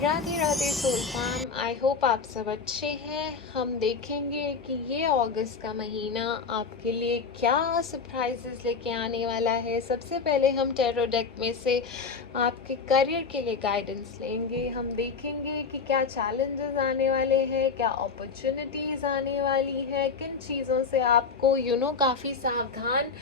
Radhe Radhe soul farm. I hope आप सब अच्छे हैं। हम देखेंगे कि ये अगस्त का महीना आपके लिए क्या सरप्राइजेस लेके आने वाला है। सबसे पहले हम टैरो डेक में से आपके करियर के लिए गाइडेंस लेंगे। हम देखेंगे कि क्या चैलेंजेस आने वाले हैं, क्या अपॉर्चुनिटीज़ आने वाली है, किन चीज़ों से आपको काफ़ी सावधान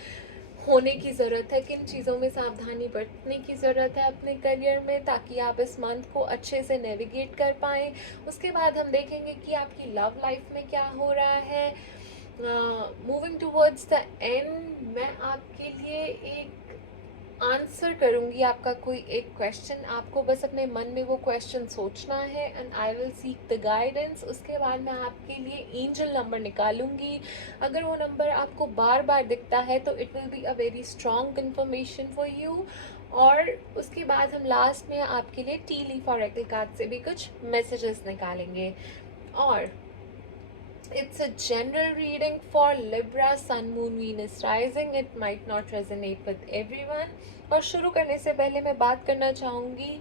होने की ज़रूरत है, किन चीज़ों में सावधानी बरतने की ज़रूरत है अपने करियर में, ताकि आप इस मंथ को अच्छे से नेविगेट कर पाएँ। उसके बाद हम देखेंगे कि आपकी लव लाइफ में क्या हो रहा है। मूविंग टूवर्ड्स द एंड मैं आपके लिए एक आंसर करूँगी आपका कोई एक क्वेश्चन। आपको बस अपने मन में वो क्वेश्चन सोचना है and I will seek the guidance. उसके बाद मैं आपके लिए एंजल नंबर निकालूंगी। अगर वो नंबर आपको बार बार दिखता है तो it will be a very strong confirmation for you. और उसके बाद हम लास्ट में आपके लिए टी लीफ ऑरेकल कार्ड से भी कुछ मैसेजेस निकालेंगे। और it's a general reading for Libra, Sun, Moon, Venus, Rising. It might not resonate with everyone. और शुरू करने से पहले मैं बात करना चाहूँगी,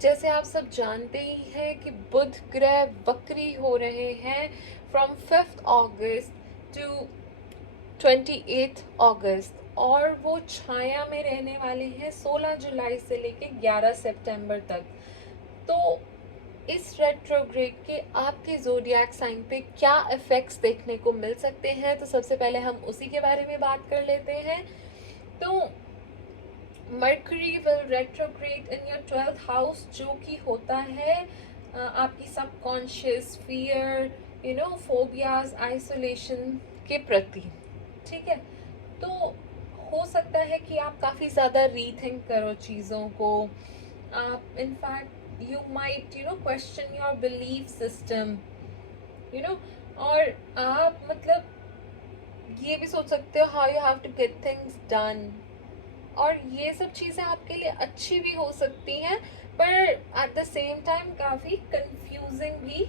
जैसे आप सब जानते ही हैं कि बुध ग्रह वक्री हो रहे हैं from 5th August to 28th अगस्त, और वो छाया में रहने वाले हैं 16 जुलाई से लेके 11 सितंबर तक। तो इस रेट्रोग्रेड के आपके ज़ोडिएक साइन पे क्या इफ़ेक्ट्स देखने को मिल सकते हैं, तो सबसे पहले हम उसी के बारे में बात कर लेते हैं। तो mercury will retrograde in your 12th house, जो कि होता है आपकी सबकॉन्शियस फियर, फोबियाज, आइसोलेशन के प्रति। ठीक है, तो हो सकता है कि आप काफ़ी ज़्यादा रीथिंक करो चीज़ों को। आप in fact you might question your belief system, you know और आप मतलब ये भी सोच सकते हो how you have to get things done, और ये सब चीज़ें आपके लिए अच्छी भी हो सकती हैं पर at the same time काफ़ी confusing भी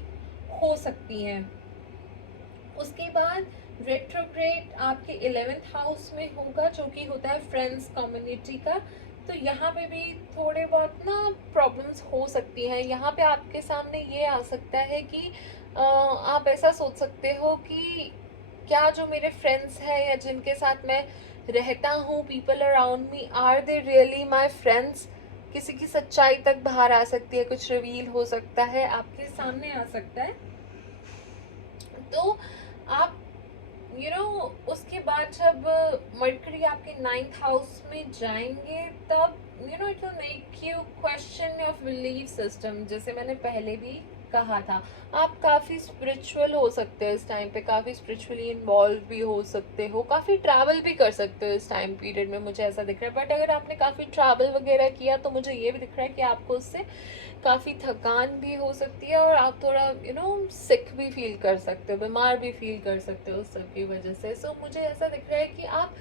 हो सकती हैं। उसके बाद रेट्रोग्रेड आपके 11th हाउस में होगा, जो कि होता है फ्रेंड्स कम्युनिटी का। तो यहाँ पे भी थोड़े बहुत ना प्रॉब्लम्स हो सकती हैं। यहाँ पे आपके सामने ये आ सकता है कि आप ऐसा सोच सकते हो कि क्या जो मेरे फ्रेंड्स हैं या जिनके साथ मैं रहता हूँ, people around me, are they really my friends. किसी की सच्चाई तक बाहर आ सकती है, कुछ रिवील हो सकता है, आपके सामने आ सकता है। तो आप उसके बाद जब मर्करी आपके 9th हाउस में जाएंगे तब it will make you question your belief system. जैसे मैंने पहले भी कहा था, आप काफ़ी स्पिरिचुअल हो सकते हो इस टाइम पे, काफ़ी स्पिरिचुअली इन्वॉल्व भी हो सकते हो, काफ़ी ट्रैवल भी कर सकते हो इस टाइम पीरियड में, मुझे ऐसा दिख रहा है। बट अगर आपने काफ़ी ट्रैवल वगैरह किया तो मुझे ये भी दिख रहा है कि आपको उससे काफ़ी थकान भी हो सकती है और आप थोड़ा सिक भी फील कर सकते हो, बीमार भी फील कर सकते हो उस सब की वजह से। सो मुझे ऐसा दिख रहा है कि आप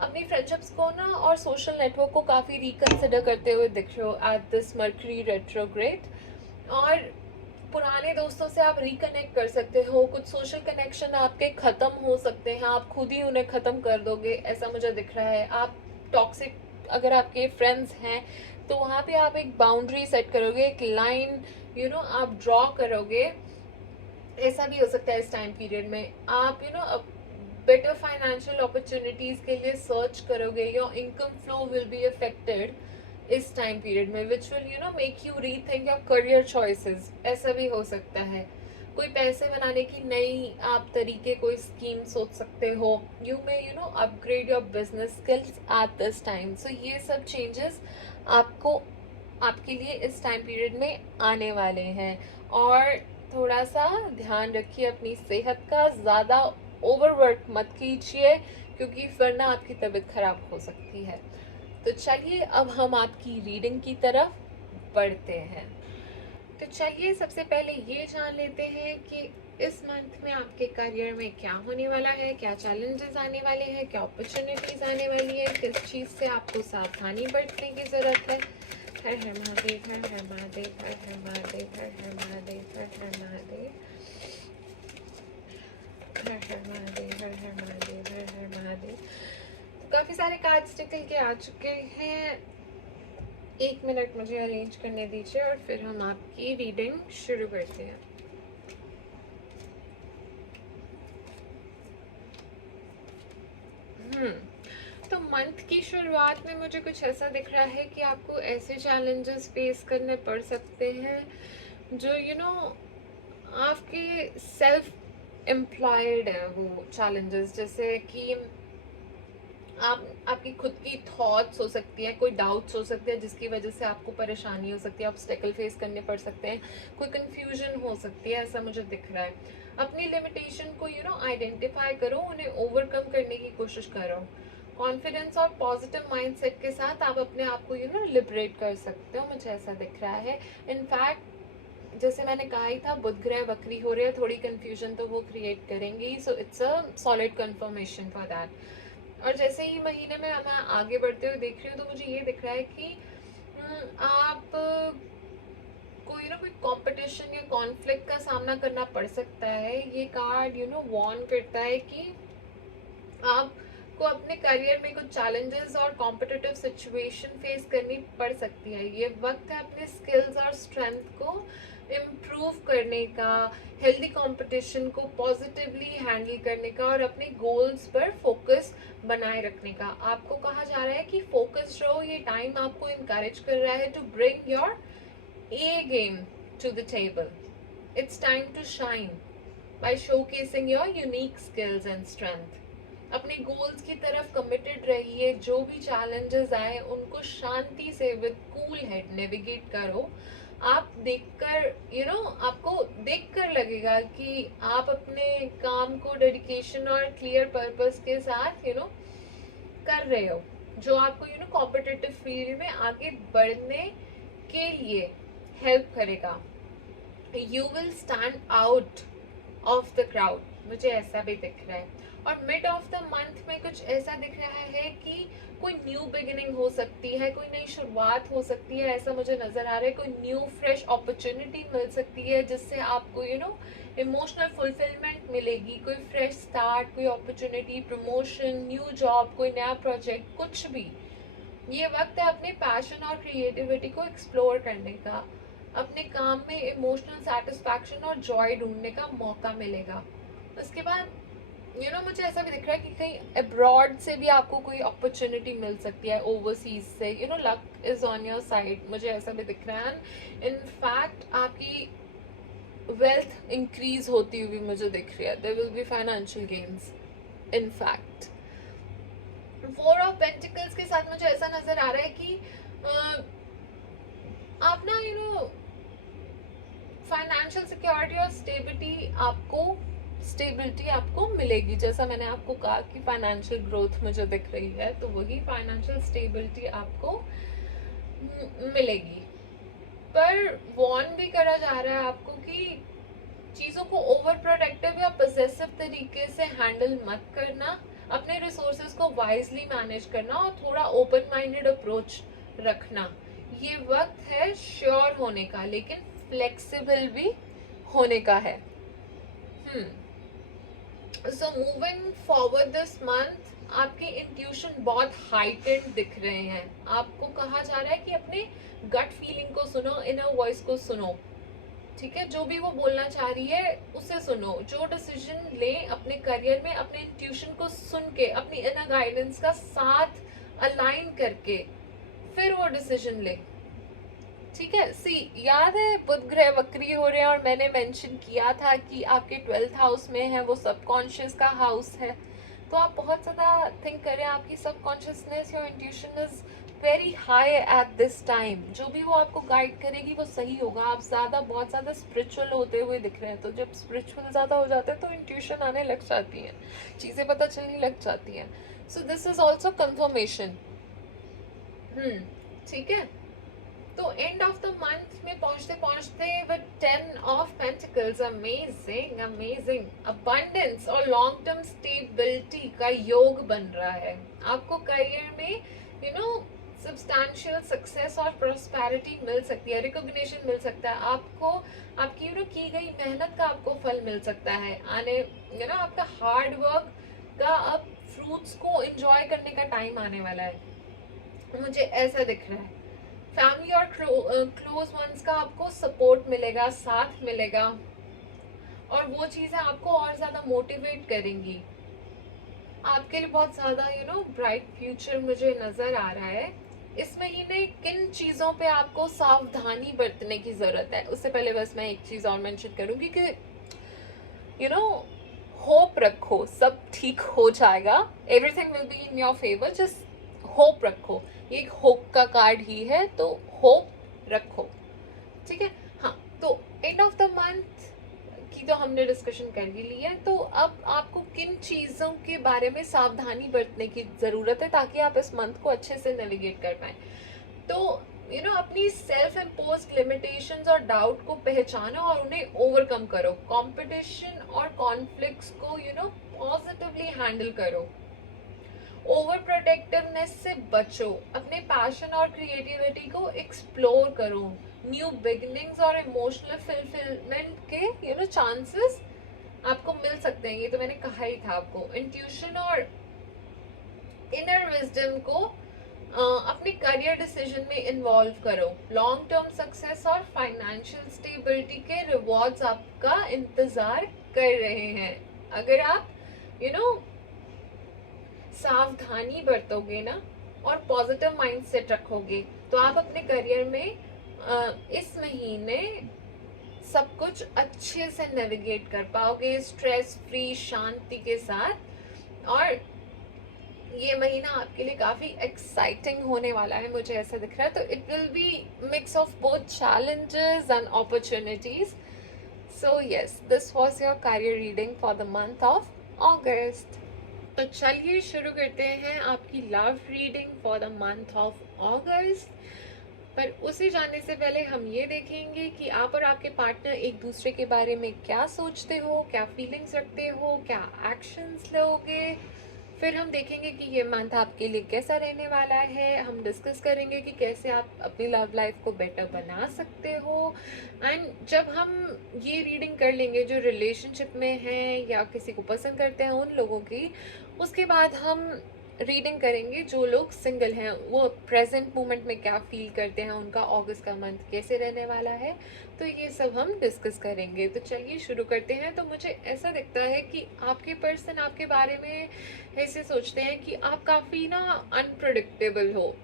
अपनी फ्रेंडशिप्स को ना और सोशल नेटवर्क को काफ़ी रिकन्सिडर करते हुए दिख रहे हो एट दिस मर्करी रेट्रोग्रेड। और पुराने दोस्तों से आप रिकनेक्ट कर सकते हो, कुछ सोशल कनेक्शन आपके ख़त्म हो सकते हैं, आप खुद ही उन्हें ख़त्म कर दोगे, ऐसा मुझे दिख रहा है। आप टॉक्सिक अगर आपके फ्रेंड्स हैं तो वहाँ पे आप एक बाउंड्री सेट करोगे, एक लाइन आप ड्रॉ करोगे। ऐसा भी हो सकता है इस टाइम पीरियड में आप बेटर फाइनेंशियल अपॉर्चुनिटीज़ के लिए सर्च करोगे। Your income flow will be affected इस टाइम पीरियड में, which will make you rethink your career choices. ऐसा भी हो सकता है। कोई पैसे बनाने की नई आप तरीके, कोई स्कीम सोच सकते हो। You may upgrade your business skills at this time. So ये सब चेंजेस आपको आपके लिए इस टाइम पीरियड में आने वाले हैं। और थोड़ा सा ध्यान रखिए अपनी सेहत का, ज़्यादा ओवरवर्क मत कीजिए क्योंकि वरना आपकी तबीयत ख़राब हो सकती है। तो चलिए अब हम आपकी रीडिंग की तरफ बढ़ते हैं। तो चलिए सबसे पहले ये जान लेते हैं कि इस मंथ में आपके करियर में क्या होने वाला है, क्या चैलेंजेस आने वाले हैं, क्या अपॉर्चुनिटीज आने वाली है, किस चीज़ से आपको सावधानी बरतने की ज़रूरत है। हर हर महादेव, हर हर महादेव, हर हर महादेव, हर हर महादेव, हर हर महादेव, हर हर महादेव, हर हर महादेव, हर हर महादेव। काफ़ी सारे कार्ड्स निकल के आ चुके हैं। 1 मिनट मुझे अरेंज करने दीजिए और फिर हम आपकी रीडिंग शुरू करते हैं। तो मंथ की शुरुआत में मुझे कुछ ऐसा दिख रहा है कि आपको ऐसे चैलेंजेस फेस करने पड़ सकते हैं जो आपके सेल्फ एम्प्लॉयड है। वो चैलेंजेस जैसे कि आपकी खुद की थॉट्स हो सकती है, कोई डाउट्स हो सकते हैं जिसकी वजह से आपको परेशानी हो सकती है, ऑब्स्टेकल फेस करने पड़ सकते हैं, कोई कंफ्यूजन हो सकती है, ऐसा मुझे दिख रहा है। अपनी लिमिटेशन को आइडेंटिफाई करो, उन्हें ओवरकम करने की कोशिश करो। कॉन्फिडेंस और पॉजिटिव माइंडसेट के साथ आप अपने आप को लिबरेट कर सकते हो, मुझे ऐसा दिख रहा है। इनफैक्ट जैसे मैंने कहा ही था, बुध ग्रह वक्री हो रहे हैं, थोड़ी कंफ्यूजन तो वो क्रिएट करेंगी, so it's a solid confirmation for that. और जैसे ही महीने में मैं आगे बढ़ते हुए देख रही हूँ, तो मुझे ये दिख रहा है कि आप कोई कंपटीशन या कॉन्फ्लिक्ट का सामना करना पड़ सकता है। ये कार्ड वार्न करता है कि आपको अपने करियर में कुछ चैलेंजेस और कॉम्पिटिटिव सिचुएशन फेस करनी पड़ सकती है। ये वक्त है अपने स्किल्स और स्ट्रेंथ को इम्प्रूव करने का, हेल्दी कंपटीशन को पॉजिटिवली हैंडल करने का और अपने गोल्स पर फोकस बनाए रखने का। आपको कहा जा रहा है कि फोकस रहो। ये टाइम आपको इनकरेज कर रहा है to bring your A game to the table. It's time to shine by showcasing your unique skills and strength. अपने गोल्स की तरफ कमिटेड रहिए। जो भी चैलेंजेस आए उनको शांति से विद कूल हेड नेविगेट करो। आप देखकर आपको देखकर लगेगा कि आप अपने काम को डेडिकेशन और क्लियर पर्पस के साथ कर रहे हो, जो आपको कॉम्पिटिटिव फील्ड में आगे बढ़ने के लिए हेल्प करेगा। You will stand out of the crowd, मुझे ऐसा भी दिख रहा है। और मिड ऑफ द मंथ में कुछ ऐसा दिख रहा है कि कोई न्यू बिगिनिंग हो सकती है, कोई नई शुरुआत हो सकती है, ऐसा मुझे नजर आ रहा है। कोई न्यू फ्रेश अपॉर्चुनिटी मिल सकती है जिससे आपको इमोशनल फुलफिलमेंट मिलेगी। कोई फ्रेश स्टार्ट, कोई अपॉर्चुनिटी, प्रमोशन, न्यू जॉब, कोई नया प्रोजेक्ट, कुछ भी। ये वक्त है अपने पैशन और क्रिएटिविटी को एक्सप्लोर करने का। अपने काम में इमोशनल सेटिस्फैक्शन और जॉय ढूंढने का मौका मिलेगा। उसके बाद मुझे ऐसा भी दिख रहा है कि कहीं अब्रॉड से भी आपको कोई अपॉर्चुनिटी मिल सकती है, ओवरसीज से। Luck is on your side, मुझे ऐसा भी दिख रहा है। इनफैक्ट आपकी वेल्थ इंक्रीज होती हुई मुझे दिख रही है। There will be financial gains. In fact 4 of pentacles के साथ मुझे ऐसा नजर आ रहा है कि आप फाइनेंशियल सिक्योरिटी और स्टेबिलिटी आपको मिलेगी। जैसा मैंने आपको कहा कि फाइनेंशियल ग्रोथ मुझे दिख रही है, तो वही फाइनेंशियल स्टेबिलिटी आपको मिलेगी। पर वार्न भी करा जा रहा है आपको कि चीज़ों को ओवर प्रोटेक्टिव या पोजेसिव तरीके से हैंडल मत करना। अपने रिसोर्सेज को वाइजली मैनेज करना और थोड़ा ओपन माइंडेड अप्रोच रखना। ये वक्त है श्योर होने का, लेकिन फ्लेक्सिबल भी होने का है। So moving forward this month आपके इंट्यूशन बहुत हाइटेंड दिख रहे हैं। आपको कहा जा रहा है कि अपने गट फीलिंग को सुनो, इनर वॉइस को सुनो। ठीक है, जो भी वो बोलना चाह रही है उसे सुनो। जो डिसीजन ले अपने करियर में, अपने इंट्यूशन को सुन के, अपनी इनर गाइडेंस का साथ अलाइन करके फिर वो डिसीजन ले। ठीक है, याद है बुध ग्रह वक्री हो रहे हैं और मैंने मेंशन किया था कि आपके 12th हाउस में है, वो सबकॉन्शियस का हाउस है। तो आप बहुत ज़्यादा थिंक करें, आपकी सबकॉन्शियसनेस या intuition is very high at this time. जो भी वो आपको गाइड करेगी वो सही होगा। आप बहुत ज़्यादा स्पिरिचुअल होते हुए दिख रहे हैं, तो जब स्पिरिचुअल ज़्यादा हो जाता है तो इंट्यूशन आने लग जाती हैं, चीज़ें पता चलने लग जाती हैं। So this is also confirmation. ठीक है, तो एंड ऑफ द मंथ में पहुंचते पहुंचते with 10 of pentacles, amazing amazing abundance और लॉन्ग टर्म स्टेबिलिटी का योग बन रहा है। आपको करियर में सब्सटैंशियल सक्सेस और प्रॉस्पेरिटी मिल सकती है, रिकॉग्निशन मिल सकता है आपको, आपकी की गई मेहनत का आपको फल मिल सकता है। आने आपका हार्ड वर्क का अब फ्रूट्स को एंजॉय करने का टाइम आने वाला है, मुझे ऐसा दिख रहा है। फैमिली और क्लोज वंस का आपको सपोर्ट मिलेगा, साथ मिलेगा, और वो चीज़ें आपको और ज़्यादा मोटिवेट करेंगी। आपके लिए बहुत ज़्यादा ब्राइट फ्यूचर मुझे नज़र आ रहा है। इस महीने किन चीज़ों पे आपको सावधानी बरतने की ज़रूरत है, उससे पहले बस मैं एक चीज़ और मेंशन करूँगी कि होप रखो, सब ठीक हो जाएगा, everything will be in your favour, just hope रखो। ये एक होप का कार्ड ही है, तो होप रखो, ठीक है। हाँ, तो एंड ऑफ द मंथ की तो हमने डिस्कशन कर ही ली है। तो अब आपको किन चीज़ों के बारे में सावधानी बरतने की ज़रूरत है ताकि आप इस मंथ को अच्छे से नेविगेट कर पाएँ। तो अपनी सेल्फ इम्पोज्ड लिमिटेशंस और डाउट को पहचानो और उन्हें ओवरकम करो। कंपटीशन और कॉन्फ्लिक्ट्स को पॉजिटिवली हैंडल करो। ओवर प्रोटेक्टिवनेस से बचो, अपने पैशन और क्रिएटिविटी को एक्सप्लोर करो। न्यू बिगिनिंग्स और इमोशनल फुलफिलमेंट के चांसेस आपको मिल सकते हैं, ये तो मैंने कहा ही था आपको। इंट्यूशन और इनर विजडम को अपने करियर डिसीजन में इन्वॉल्व करो। लॉन्ग टर्म सक्सेस और फाइनेंशियल स्टेबिलिटी के रिवॉर्ड्स आपका इंतजार कर रहे हैं। अगर आप सावधानी बरतोगे ना और पॉजिटिव माइंडसेट रखोगे, तो आप अपने करियर में इस महीने सब कुछ अच्छे से नेविगेट कर पाओगे, स्ट्रेस फ्री, शांति के साथ। और ये महीना आपके लिए काफ़ी एक्साइटिंग होने वाला है, मुझे ऐसा दिख रहा है। तो it will B mix of both challenges and opportunities. So yes, this was your career reading for the month of अगस्त। तो चलिए शुरू करते हैं आपकी love reading for the month of अगस्त। पर उसे जानने से पहले हम ये देखेंगे कि आप और आपके पार्टनर एक दूसरे के बारे में क्या सोचते हो, क्या फीलिंग्स रखते हो, क्या एक्शंस लोगे। फिर हम देखेंगे कि ये मंथ आपके लिए कैसा रहने वाला है। हम डिस्कस करेंगे कि कैसे आप अपनी लव लाइफ को बेटर बना सकते हो। एंड जब हम ये रीडिंग कर लेंगे जो रिलेशनशिप में हैं या किसी को पसंद करते हैं उन लोगों की, उसके बाद हम रीडिंग करेंगे जो लोग सिंगल हैं, वो प्रेजेंट मोमेंट में क्या फील करते हैं, उनका अगस्त का मंथ कैसे रहने वाला है। तो ये सब हम डिस्कस करेंगे। तो चलिए शुरू करते हैं। तो मुझे ऐसा दिखता है कि आपके पर्सन आपके बारे में ऐसे सोचते हैं कि आप काफ़ी अनप्रेडिक्टेबल हो,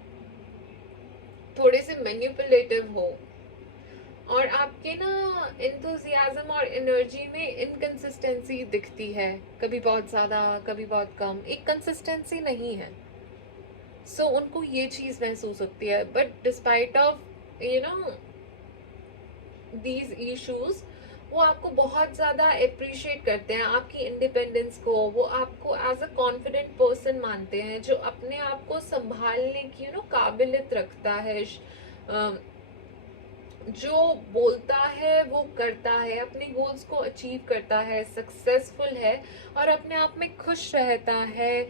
थोड़े से मैनिपुलेटिव हो, और आपके एंथुजियाज्म और एनर्जी में इनकंसिस्टेंसी दिखती है, कभी बहुत ज़्यादा कभी बहुत कम, एक कंसिस्टेंसी नहीं है। सो उनको ये चीज़ महसूस होती है। But despite of these issues, वो आपको बहुत ज़्यादा अप्रिशिएट करते हैं, आपकी इंडिपेंडेंस को। वो आपको एज अ कॉन्फिडेंट पर्सन मानते हैं जो अपने आप को संभालने की काबिलियत रखता है, जो बोलता है वो करता है, अपने गोल्स को अचीव करता है, सक्सेसफुल है और अपने आप में खुश रहता है।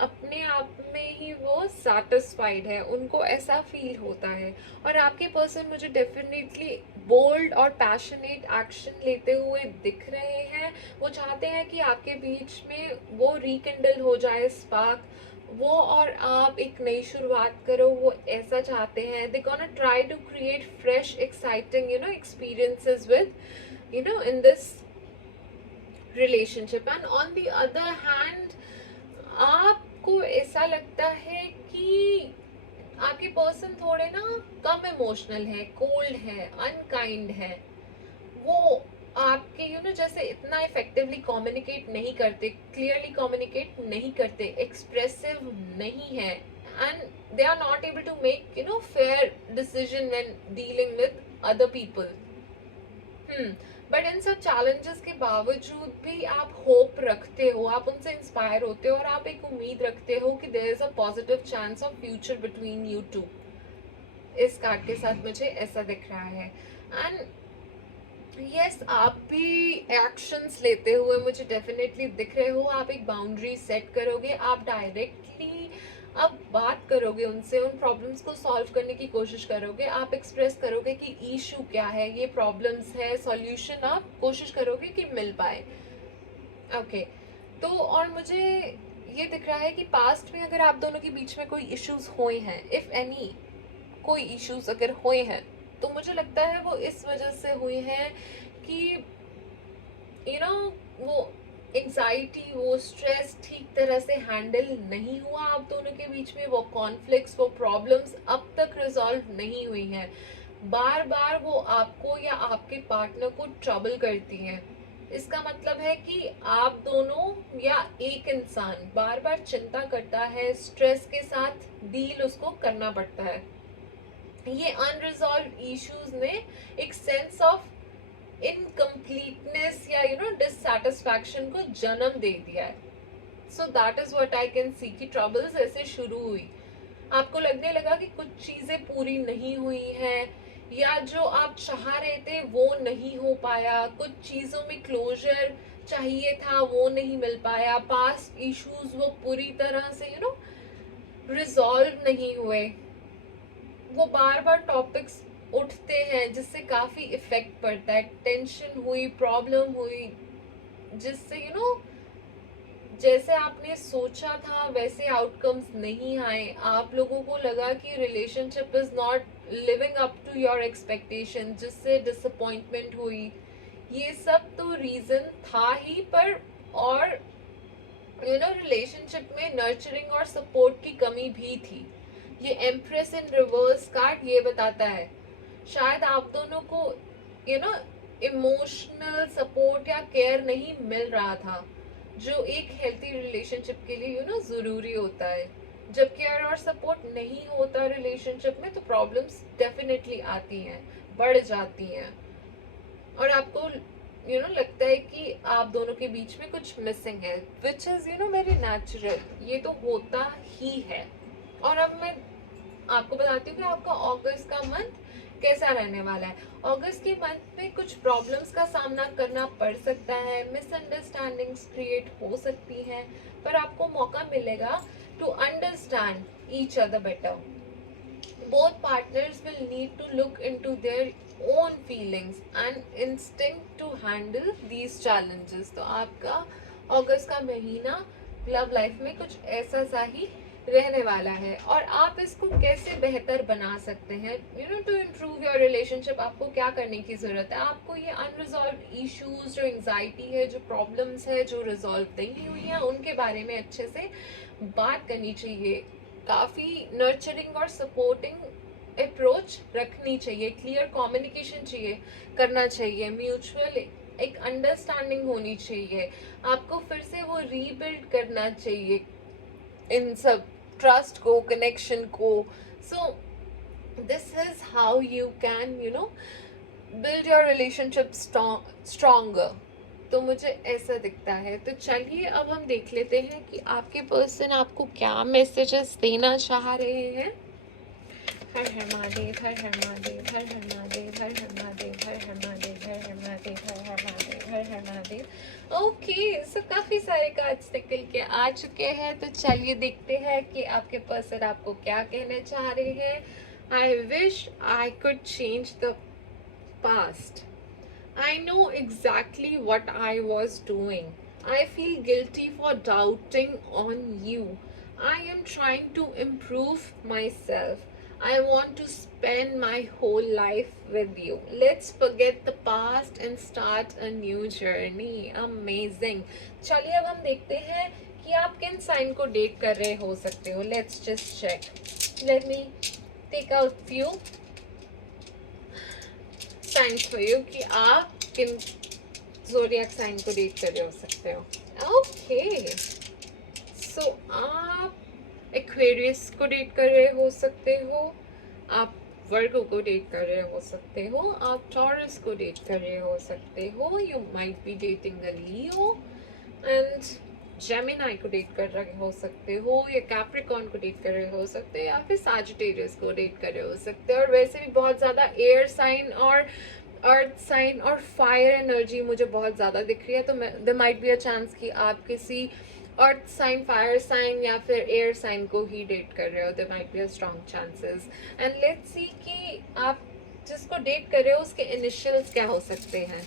अपने आप में ही वो सैटिस्फाइड है, उनको ऐसा फील होता है। और आपके पर्सन मुझे डेफिनेटली बोल्ड और पैशनेट एक्शन लेते हुए दिख रहे हैं। वो चाहते हैं कि आपके बीच में वो रिकिंडल हो जाए स्पार्क, वो और आप एक नई शुरुआत करो, वो ऐसा चाहते हैं। They gonna try to create fresh exciting experiences with in this relationship. And on the other hand, आपको ऐसा लगता है कि आपके पर्सन थोड़े कम इमोशनल है, कोल्ड है, अनकाइंड है। वो आपके जैसे इतना इफेक्टिवली कम्युनिकेट नहीं करते, क्लियरली कम्युनिकेट नहीं करते, एक्सप्रेसिव नहीं है, and they are not able to make fair decision when dealing with other people. But इन सब चैलेंजेस के बावजूद भी आप होप रखते हो, आप उनसे इंस्पायर होते हो और आप एक उम्मीद रखते हो कि there is a positive chance of future between you two. इस कार्ड के साथ मुझे ऐसा दिख रहा है। एंड यस, आप भी एक्शंस लेते हुए मुझे डेफिनेटली दिख रहे हो। आप एक बाउंड्री सेट करोगे, आप डायरेक्टली आप बात करोगे उनसे, उन प्रॉब्लम्स को सॉल्व करने की कोशिश करोगे। आप एक्सप्रेस करोगे कि इशू क्या है, ये प्रॉब्लम्स है, सॉल्यूशन आप कोशिश करोगे कि मिल पाए। ओके तो और मुझे ये दिख रहा है कि पास्ट में अगर आप दोनों के बीच में कोई इश्यूज हुए हैं, इफ एनी कोई इश्यूज अगर हुए हैं, तो मुझे लगता है वो इस वजह से हुए हैं कि वो एंजाइटी, वो स्ट्रेस ठीक तरह से हैंडल नहीं हुआ आप दोनों के बीच में। वो कॉन्फ्लिक्ट्स, वो प्रॉब्लम्स अब तक रिजॉल्व नहीं हुई हैं। बार बार वो आपको या आपके पार्टनर को ट्रबल करती हैं। इसका मतलब है कि आप दोनों या एक इंसान बार बार चिंता करता है, स्ट्रेस के साथ डील उसको करना पड़ता है। ये अनरिजॉल्व इश्यूज ने एक सेंस ऑफ इनकम्प्लीटनेस या डिससैटिस्फैक्शन को जन्म दे दिया है। So that is what I can see कि ट्रबल्स ऐसे शुरू हुई। आपको लगने लगा कि कुछ चीजें पूरी नहीं हुई हैं, या जो आप चाह रहे थे वो नहीं हो पाया, कुछ चीजों में क्लोजर चाहिए था वो नहीं मिल पाया, पास्ट इश्यूज वो पूरी तरह से रिजॉल्व नहीं हुए। वो बार बार टॉपिक्स उठते हैं जिससे काफी इफेक्ट पड़ता है, टेंशन हुई, प्रॉब्लम हुई, जिससे जैसे आपने सोचा था वैसे आउटकम्स नहीं आए। आप लोगों को लगा कि relationship is not living up to your expectation, जिससे डिसअपॉइंटमेंट हुई। ये सब तो रीजन था ही, पर और रिलेशनशिप में नर्चरिंग और सपोर्ट की कमी भी थी। ये एम्प्रेस इन रिवर्स कार्ड ये बताता है शायद आप दोनों को इमोशनल सपोर्ट या केयर नहीं मिल रहा था, जो एक हेल्थी रिलेशनशिप के लिए जरूरी होता है। जब केयर और सपोर्ट नहीं होता रिलेशनशिप में, तो प्रॉब्लम्स डेफिनेटली आती हैं, बढ़ जाती हैं, और आपको लगता है कि आप दोनों के बीच में कुछ मिसिंग है, विच इज वेरी नेचुरल। ये तो होता ही है। और अब मैं आपको बताती हूँ कि आपका अगस्त का मंथ कैसा रहने वाला है। अगस्त के मंथ में कुछ प्रॉब्लम्स का सामना करना पड़ सकता है, मिसअंडरस्टैंडिंग्स क्रिएट हो सकती हैं, पर आपको मौका मिलेगा to understand each other better. Both partners will need to look into their own feelings and instinct to handle these challenges. तो आपका अगस्त का महीना लव लाइफ में कुछ ऐसा सा ही रहने वाला है, और आप इसको कैसे बेहतर बना सकते हैं, टू इम्प्रूव योर रिलेशनशिप। आपको क्या करने की जरूरत है? आपको ये अनरिजॉल्व इश्यूज, जो एंजाइटी है, जो प्रॉब्लम्स है, जो रिजॉल्व नहीं हुई है, उनके बारे में अच्छे से बात करनी चाहिए। काफ़ी नर्चरिंग और सपोर्टिंग अप्रोच रखनी चाहिए, क्लियर कम्युनिकेशन चाहिए, करना चाहिए, म्यूचुअल एक अंडरस्टैंडिंग होनी चाहिए। आपको फिर से वो रीबिल्ड करना चाहिए इन सब ट्रस्ट को, कनेक्शन को। So this is how you can build your relationship stronger. तो मुझे ऐसा दिखता है। तो चलिए अब हम देख लेते हैं कि आपके पर्सन आपको क्या मैसेजेस देना चाह रहे हैं। हर हर महादेव, हर हर महादेव, हर हर महादेव, हर हर महादेव, हर हर महादेव, हर हर महादेव, हर हर महादेव, हर हर महादेव। ओके, सो काफी सारे कार्ड्स निकल के आ चुके हैं। तो चलिए देखते हैं कि आपके पर्सन आपको क्या कहना चाह रहे हैं। I wish I could change the past. I know exactly what I was doing. I feel guilty for doubting on you. I am trying to improve myself. I want to spend my whole life with you. Let's forget the past and start a new journey. Amazing. चलिए अब हम देखते हैं कि आप किन sign को date कर रहे हो सकते हो. Let's just check. Let me take out few science for you कि आप किन ज़ोडिएक साइन को डेट कर रहे हो सकते हो. ओके, सो आप एक्वेरियस को डेट कर रहे हो सकते हो, आप वर्गो को डेट कर रहे हो सकते हो, आप टॉरस को डेट कर रहे हो सकते हो, you might be dating a Leo, and Gemini को डेट कर रहे हो सकते हो, या कैप्रिकॉर्न को डेट कर रहे हो सकते हो, या फिर सैजिटेरियस को डेट कर रहे हो सकते हो। और वैसे भी बहुत ज़्यादा एयर साइन और अर्थ साइन और फायर एनर्जी मुझे बहुत ज़्यादा दिख रही है, तो there might be a chance कि आप किसी अर्थ साइन, फायर साइन या फिर एयर साइन को ही डेट कर रहे हो। There might be a strong chances. And let's see कि आप जिसको डेट कर रहे हो उसके इनिशियल्स क्या हो सकते हैं।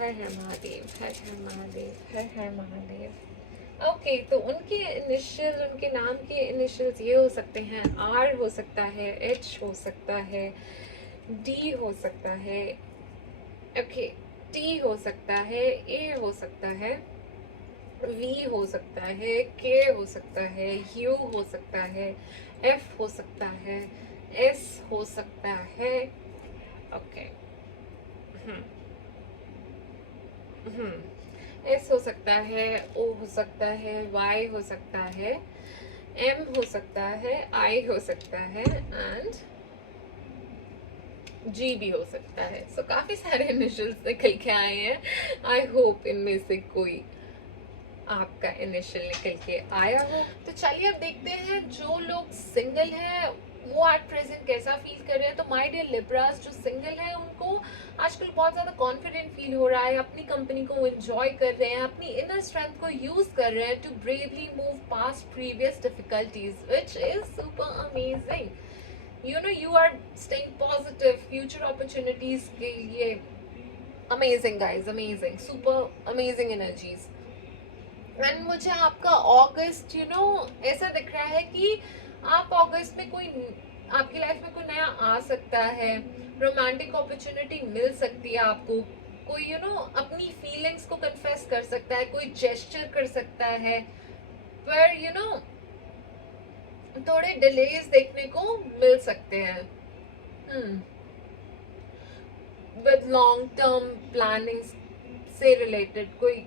हर हर महादेव, हर हर महादेव, हर हर महादेव। ओके, तो उनके इनिशियल, उनके नाम के इनिशियल्स ये हो सकते हैं, आर हो सकता है, एच हो सकता है, डी हो सकता है, ओके, टी हो सकता है, ए हो सकता है, वी हो सकता है, के हो सकता है, यू हो सकता है, एफ हो सकता है, एस हो सकता है। ओके, एस हो सकता है, ओ हो सकता है, वाई हो सकता है, एम हो सकता है, आई हो सकता है, एंड जी भी हो सकता है। सो काफी सारे इनिशियल्स निकल के आए हैं। आई होप इनमें से कोई आपका इनिशियल निकल के आया हो। तो चलिए अब देखते हैं जो लोग सिंगल हैं वो एट प्रेजेंट कैसा फील कर रहे हैं। तो माय डियर लिब्रास, जो सिंगल है उनको आजकल बहुत ज़्यादा कॉन्फिडेंट फील हो रहा है, अपनी कंपनी को एंजॉय कर रहे हैं, अपनी इनर स्ट्रेंथ को यूज़ कर रहे हैं to bravely move past previous difficulties, which is super amazing. You know, you are staying positive future opportunities के लिए। Amazing guys, amazing, super amazing energies. And मुझे आपका अगस्त ऐसा दिख रहा है कि आप अगस्त में कोई आपकी लाइफ में कोई नया आ सकता है, रोमांटिक अपॉर्चुनिटी मिल सकती है आपको, कोई अपनी फीलिंग्स को कन्फेस कर सकता है, कोई जेस्चर कर सकता है, पर थोड़े डिलेज देखने को मिल सकते हैं विद लॉन्ग टर्म प्लानिंग से रिलेटेड। कोई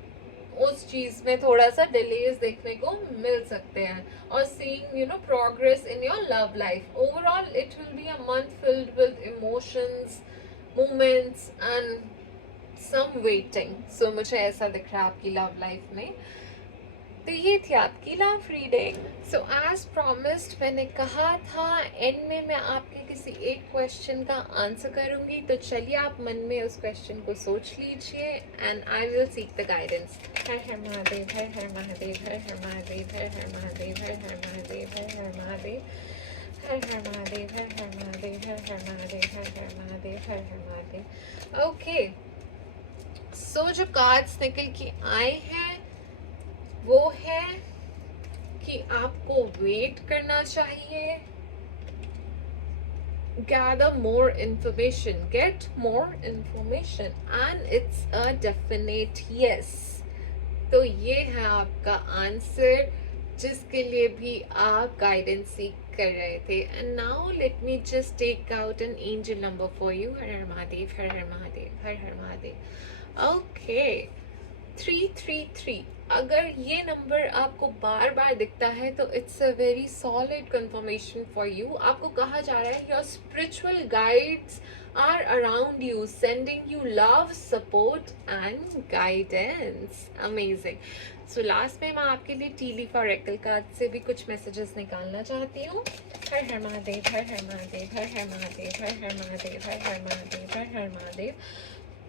उस चीज में थोड़ा सा डिलेज देखने को मिल सकते हैं। और seeing progress in your love life. Overall it will be a month filled with emotions, moments and some waiting. So मुझे ऐसा दिख रहा है आपकी लव लाइफ में। तो ये थी आपकी love reading. So as promised, मैंने कहा था एंड में मैं आपके किसी एक क्वेश्चन का आंसर करूंगी। तो चलिए आप मन में उस क्वेश्चन को सोच लीजिए and I will seek the guidance. हर हर महादेव, हर हर महादेव, हर हर महादेव, हर हर महादेव, हर हर महादेव, हर हर महादेव, हर हर महादेव, हर हर महादेव, हर हर महादेव, हर हर महादेव, हर हर महादेव। ओके, सो जो कार्ड्स निकल के आए हैं वो है कि आपको वेट करना चाहिए, gather more information, get more information, and it's a definite yes। तो ये है आपका आंसर जिसके लिए भी आप गाइडेंस सीख कर रहे थे। And now let me just take out an angel number for you. Har her Mahadev, her her Mahadev, her her Mahadev. Okay, 333। अगर ये नंबर आपको बार बार दिखता है तो it's a very solid confirmation for you. आपको कहा जा रहा है your spiritual guides are around you, sending you love, support and guidance. Amazing. So last में मैं आपके लिए टीलीफ ऑरेकल कार्ड से भी कुछ मैसेजेस निकालना चाहती हूँ। हर हर महादेव, हर हर महादेव, हर हर महादेव, हर हर महादेव, हर हर महादेव, हर हर महादेव।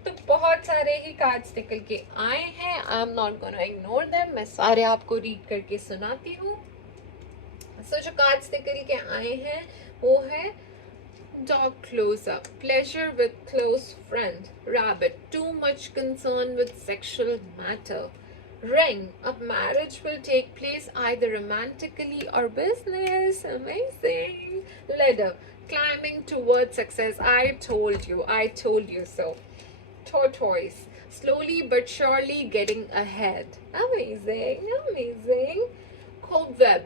तो बहुत सारे ही कार्ड्स निकल के आए हैं। I am not gonna ignore them. मैं सारे आपको रीड करके सुनाती हूँ। सो जो कार्ड्स निकल के आए हैं वो है dog close up, pleasure with close friend, rabbit, too much concern with sexual matter, ring, a marriage will take place either romantically or business. Amazing. Ladder, climbing towards success. I told you so. Tortoise, slowly but surely getting ahead. Amazing, amazing. Cobweb,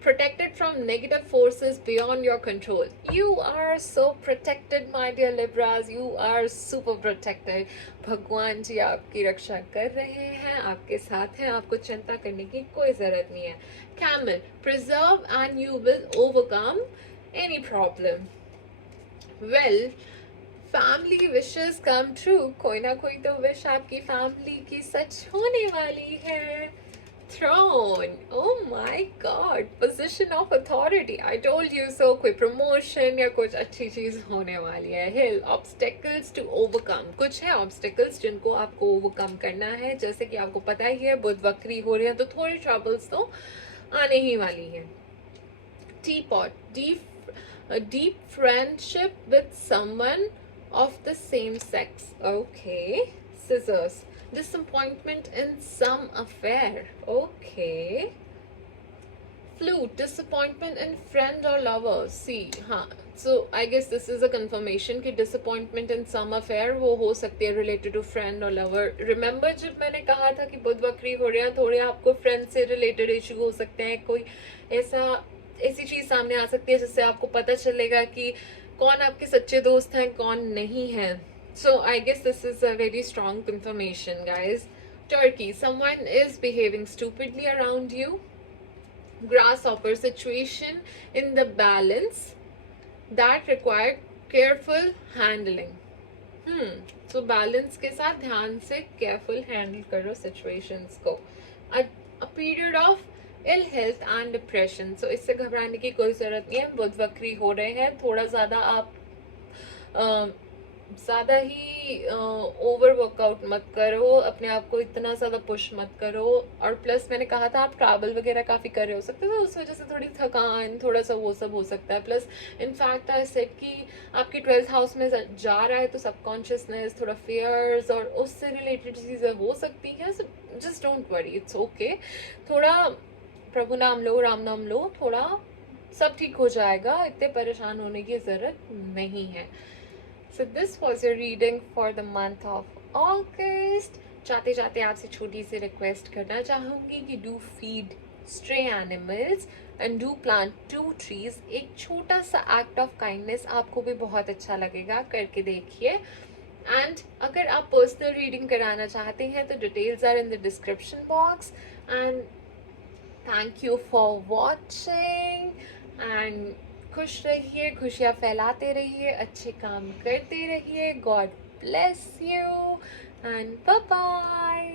protected from negative forces beyond your control. You are so protected, my dear Libras. You are super protected. भगवान जी आपकी रक्षा कर रहे हैं, आपके साथ हैं, आपको चिंता करने की कोई ज़रूरत नहीं है. Camel, preserve and you will overcome any problem. Well, family wishes come true, कोई ना कोई तो विश आपकी फैमिली की सच होने वाली है। Throne, oh my God, position of authority. I told you so. कोई promotion या कुछ अच्छी चीज होने वाली है। Hill, obstacles to overcome. कुछ है obstacles जिनको आपको overcome करना है, जैसे कि आपको पता ही है बुध वक्री हो रहे हैं तो थोड़ी troubles तो आने ही वाली हैं। Teapot, deep friendship with someone of the same sex. Okay. Scissors, disappointment in some affair. Okay. Flute, disappointment in friend or lover. See, हाँ, so I guess this is a confirmation कि disappointment in some affair वो हो सकती है related to friend or lover. Remember जब मैंने कहा था कि बुध वक्री हो रहा है, थोड़े आपको friend से related issue हो सकते हैं, कोई ऐसी चीज सामने आ सकती है जिससे आपको पता चलेगा कि कौन आपके सच्चे दोस्त हैं कौन नहीं है. So I guess this is a very strong confirmation, guys. Turkey, someone is behaving stupidly around you. Grasshopper, situation in the balance that require careful handling. So balance के साथ ध्यान से careful handle करो situations को. A period of ill health and depression. So इससे घबराने की कोई ज़रूरत नहीं है. बुध वक्री हो रहे हैं, थोड़ा ज़्यादा आप ज़्यादा ही ओवर वर्कआउट मत करो, अपने आप को इतना ज़्यादा पुश मत करो. और प्लस मैंने कहा था आप ट्रैवल वगैरह काफ़ी कर रहे हो सकते हो, उस वजह से थोड़ी थकान थोड़ा सा वो सब हो सकता है. प्लस इनफैक्ट आई सेड कि आपकी 12th हाउस में जा रहा है तो सबकॉन्शियसनेस, थोड़ा फियर्स और उससे रिलेटेड चीज़ें हो सकती हैं. So just don't worry, it's okay. थोड़ा प्रभु नाम लो, राम नाम लो, थोड़ा सब ठीक हो जाएगा, इतने परेशान होने की ज़रूरत नहीं है. So this was your reading for the month of August. जाते जाते आपसे छोटी सी रिक्वेस्ट करना चाहूँगी कि do feed stray animals and do plant 2 trees. एक छोटा सा एक्ट ऑफ काइंडनेस आपको भी बहुत अच्छा लगेगा, करके देखिए. एंड अगर आप पर्सनल रीडिंग कराना चाहते हैं तो details are in the description box. And thank you for watching and खुश रहिए, खुशियाँ फैलाते रहिए, अच्छे काम करते रहिए. God bless you and bye bye.